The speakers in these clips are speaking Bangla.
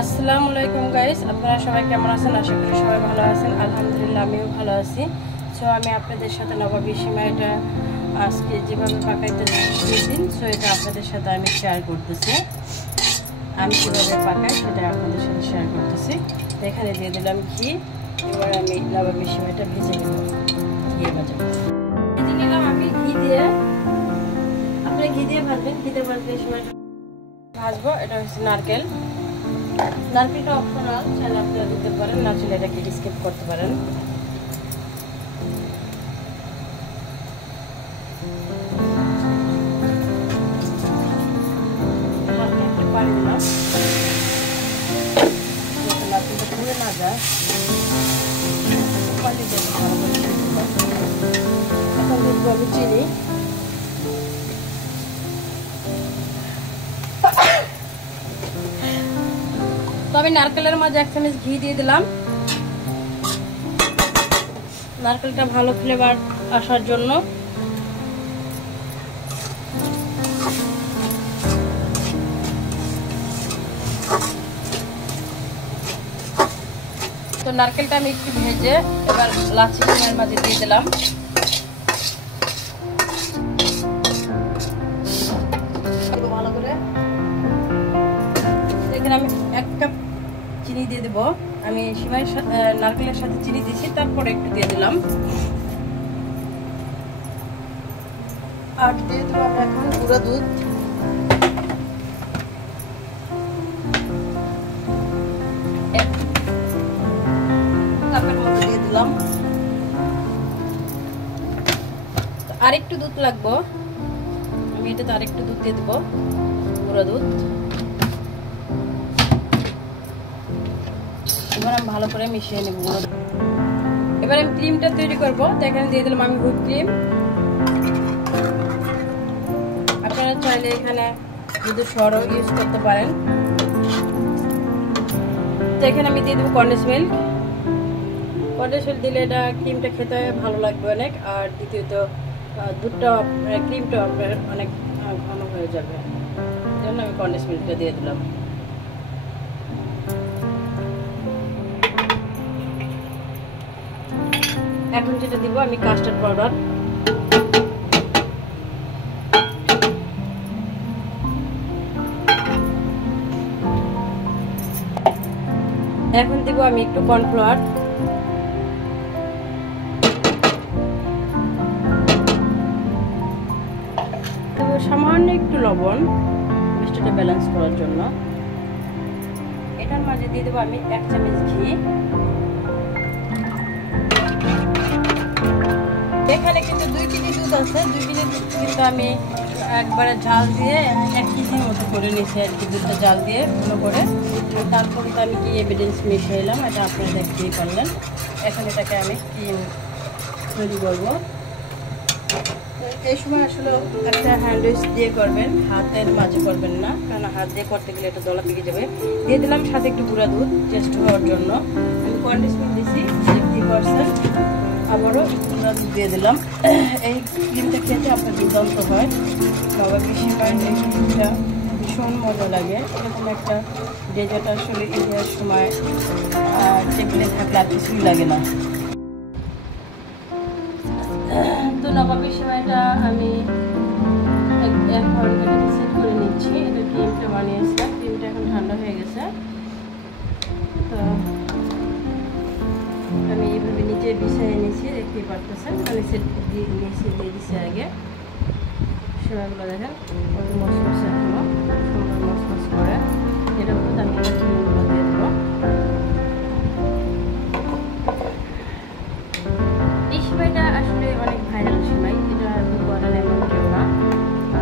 আসসালামু আলাইকুম গাইস, আপনারা সবাই কেমন আছেন? আশা করি সবাই ভালো আছেন। আলহামদুলিল্লাহ আমিও ভালো আছি। সো আমি আপনাদের সাথে নবাবী সিমাইটা আজকে যেভাবে পাকাইতে দিয়েছেন, সো এটা আপনাদের সাথে আমি শেয়ার করতেছি। আমি কীভাবে পাকাই সেটা আপনাদের সাথে শেয়ার করতেছি। তো এখানে দিয়ে দিলাম ঘি। এবার আমি নবাবী সিমাইটা ভেজে নেব। ঘি ভেজে নিলাম আমি ঘি দিয়ে। আপনারা ঘি দিয়ে ভাজবেন, ঘিতে ভাজলে সিমাইটা ভাজবো। এটা হচ্ছে নারকেল। নারকেলটা অপশনাল, চাইলে আপনারা দিতে পারেন, না চাইলে এটাকে স্কিপ করতে পারেন। হালকা একটু পানি দিলাম যাতে নারকেলটা পুড়ে না যায়। পানি দিয়ে ভালো করে দিলাম। এখন দিব আমি চিনি। তো আমি নারকেলের মাঝে 1 চামচ ঘি দিয়ে দিলাম, নারকেলটা ভালো ফ্লেভার আসার জন্য। তো নারকেলটা আমি একটু ভেজে এবার লাচ্ছি সিমাইয়ের মাঝে দিয়ে দিলাম। ভালো করে এখানে আমি 1 কাপ চিনি দিয়ে দেবো। আমি সিমাইয়ের সাথে নারকেলের সাথে চিনি দিয়েছি, তারপরে একটু দিয়ে দিলাম। আর দিয়ে দেবো আমরা এখন গুঁড়া দুধ। কাপের মতো দিয়ে দিলাম। আর একটু দুধ লাগবো, আমি এটাতে আর একটু দুধ দিয়ে দেবো, গুঁড়া দুধ। এবার আমি ভালো করে মিশিয়ে নেব। এবার আমি ক্রিমটা তৈরি করবো। তো এখানে দিয়ে দিলাম আমি হুইপ ক্রিম। আপনারা চাইলে এখানে দুধের সরও ইউজ করতে পারেন। তো এখানে আমি দিয়ে দেবো কন্ডেন্স মিল্ক। কন্ডেন্স মিল্ক দিলে এটা ক্রিমটা খেতে ভালো লাগবে অনেক। আর দ্বিতীয়ত দুধটা ক্রিমটা আপনার অনেক ঘন হয়ে যাবে, এই জন্য আমি কন্ডেন্স মিল্কটা দিয়ে দিলাম। এখন যেটা দিব আমি কাস্টার্ড পাউডার। এখন দিব আমি একটু কর্নফ্লাওয়ার। সামান্য একটু লবণ, মিষ্টিটা ব্যালেন্স করার জন্য। এটার মাঝে দিয়ে দেবো আমি 1 চামচ ঘি। এখানে কিন্তু 2 কেজি দুধ আছে। 2 কেজি দুধ কিন্তু আমি একবারে জাল দিয়ে 1 কেজির মতো করে নিয়েছি আর কি, দুধটা জাল দিয়ে ভালো করে। তারপরে তো আমি কি এভিডেন্স মিশাইলাম, এটা আপনারা দেখতেই পারলেন। এখন এটাকে আমি ক্রিম তৈরি করবো। এই সময় আসলে একটা হ্যান্ড উইচ দিয়ে করবেন, হাতের মাঝে করবেন না, কারণ হাত দিয়ে করতে গেলে এটা দলা পেকে যাবে। দিয়ে দিলাম সাথে একটু গুঁড়া দুধ টেস্ট হওয়ার জন্য। আমি কন্ডেন্স মিল্ক দিয়েছি 50%। আবারও গুঁড়া দুধ দিয়ে দিলাম। এই ক্রিমটা খেতে আপনার দুর্দান্ত হয়। নবাবী সিমাইয়ের এই ক্রিমটা ভীষণ মজা লাগে। এরকম একটা ডেজার্ট আসলে ঈদের সময় টেবিলে থাকলে আর কিছুই লাগে না। তো নবাবী সিমাইটা আমি এখন এটাকে সেট করে নিচ্ছি। এটা ক্রিমটা বানিয়েছিলাম, ক্রিমটা এখন ঠান্ডা হয়ে গেছে। তো আমি এইভাবে নিচে বিছাইয়ে নিয়েছি, দেখতেই পারতেছেন। মানে সেট দিয়ে নিয়েছি, দিয়ে দিচ্ছি আগে। সিমাইগুলো দেখেন কত মশমশ, এখনো সুন্দর মশমশ করে। এটার উপর আমি ক্রিমগুলো দিয়ে দেবো। এই সিমাইটা আসলে অনেক ভাইরাল সিমাই, এটা করার এমন কেউ না।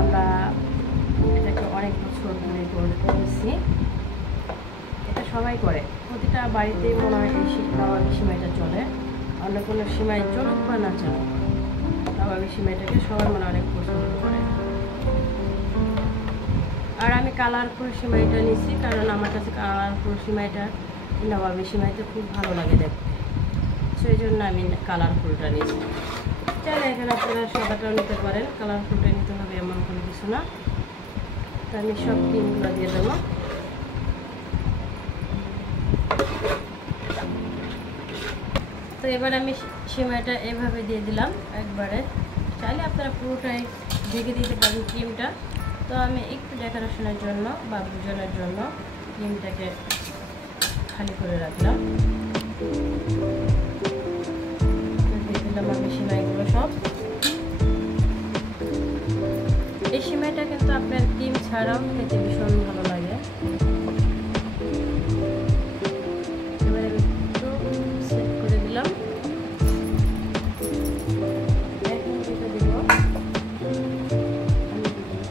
আমরা এটাকে অনেক বছর ধরে করতেছি। এটা সবাই করে, প্রতিটা বাড়িতেই মনে হয় এই নবাবী সিমাইটা চলে। অন্য কোনো সিমাই চলুক বা না চলুক, নবাবী সিমাইটাকে সবাই মনে অনেক পছন্দ করে। আর আমি কালারফুল সিমাইটা নিচ্ছি, কারণ আমার কাছে কালারফুল সিমাইটা নবাবী সিমাইটা খুব ভালো লাগে দেখতে। সেই জন্য আমি কালারফুলটা নিয়েছি। চাইলে এখানে আপনারা সাদাটাও নিতে পারেন, কালারফুলটা নিতে হবে এমন কোনো কিছু না। তো আমি সব ক্রিমগুলো দিয়ে দেবো। এবার আমি সিমাইটা এভাবে দিয়ে দিলাম একবারে। চাইলে আপনারা পুরোটাই ঢেকে দিতে পারেন ক্রিমটা। তো আমি একটু ডেকোরেশনের জন্য বা বোঝানোর জন্য ক্রিমটাকে খালি করে রাখলাম। দিয়ে দিলাম আমি সিমাইগুলো সব। এই সিমাইটা কিন্তু আপনার ক্রিম ছাড়াও খেতে ভীষণ ভালো লাগে। এবারে একটু সেট করে দিলাম। এখন যেটা দিব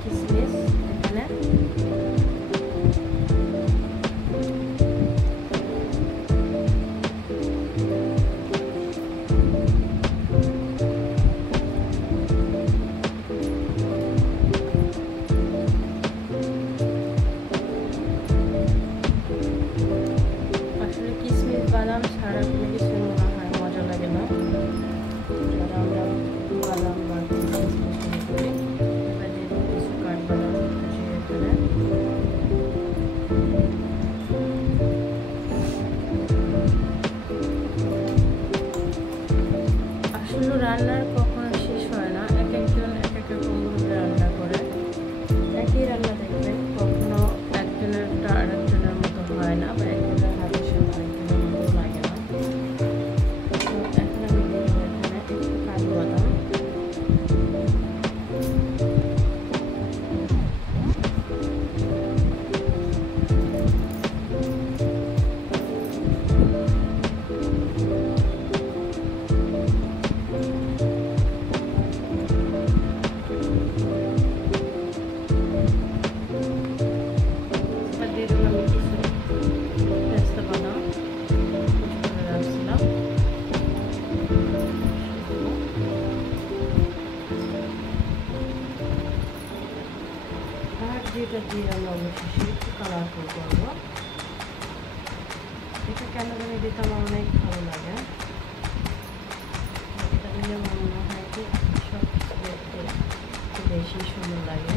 কিসমিস এখানে। বাদাম ছাড়া কোনো কিছু মনে হয় মজা লাগে না। যারা আমরা বাদাম বা করি, এবার দিয়ে দিই কিছু কাঠবাদাম কুচিয়ে করে। আসলে রান্নার কখনো শেষ হয় না, এক একজন এক এক রকমভাবে রান্না করে। একই রান্না দেখবেন কখনো একজনেরটা আরেকজনের মতো হয় না, বা একজনের হাতের সাথে আরেকজনের মতো লাগে না। তো এখন আমি দিয়ে দেবো এখানে একটু কাজু বাদাম। যেটা দিয়ে আমরা অবশ্যই একটু কালারফুল করবো। এটা কেন জানি দিতে আমার অনেক ভালো লাগে। এটা দিলে আমার মনে হয় যে সব কিছু দেখতে একটু বেশি সুন্দর লাগে।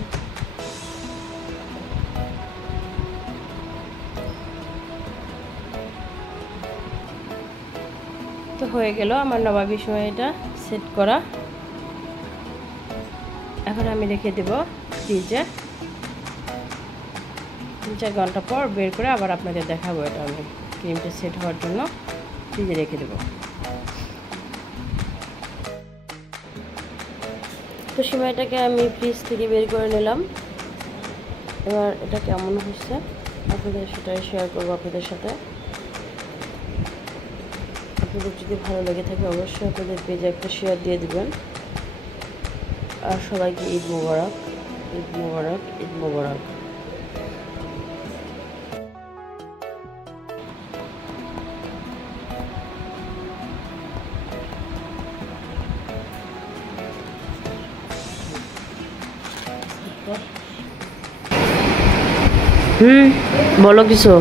তো হয়ে গেল আমার নবাবী সিমাইটা সেট করা। এখন আমি রেখে দেব ফ্রিজে। 3-4 ঘন্টা পর বের করে আবার আপনাদের দেখাবো। এটা আমি ক্রিমটা সেট হওয়ার জন্য ফ্রিজে রেখে দেবো। তো সিমাইটাকে আমি ফ্রিজ থেকে বের করে নিলাম। এবার এটা কেমন হচ্ছে আপনাদের সেটাই শেয়ার করবো আপনাদের সাথে। আপনাদের যদি ভালো লেগে থাকে অবশ্যই আপনাদের পেজে একটা শেয়ার দিয়ে দিবেন। আর সবাইকে ঈদ মোবারক, ঈদ মোবারক, ঈদ মোবারক। বলো কিছু।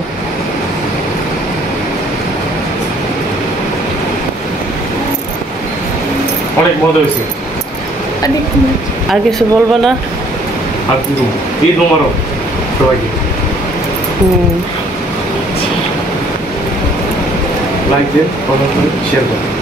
অনেক মজা হয়েছে। আর কিছু বলবো না। আর কিছু ঈদ মোবারক সবাইকে। লাইক দিয়ে কমেন্ট করে শেয়ার করুন।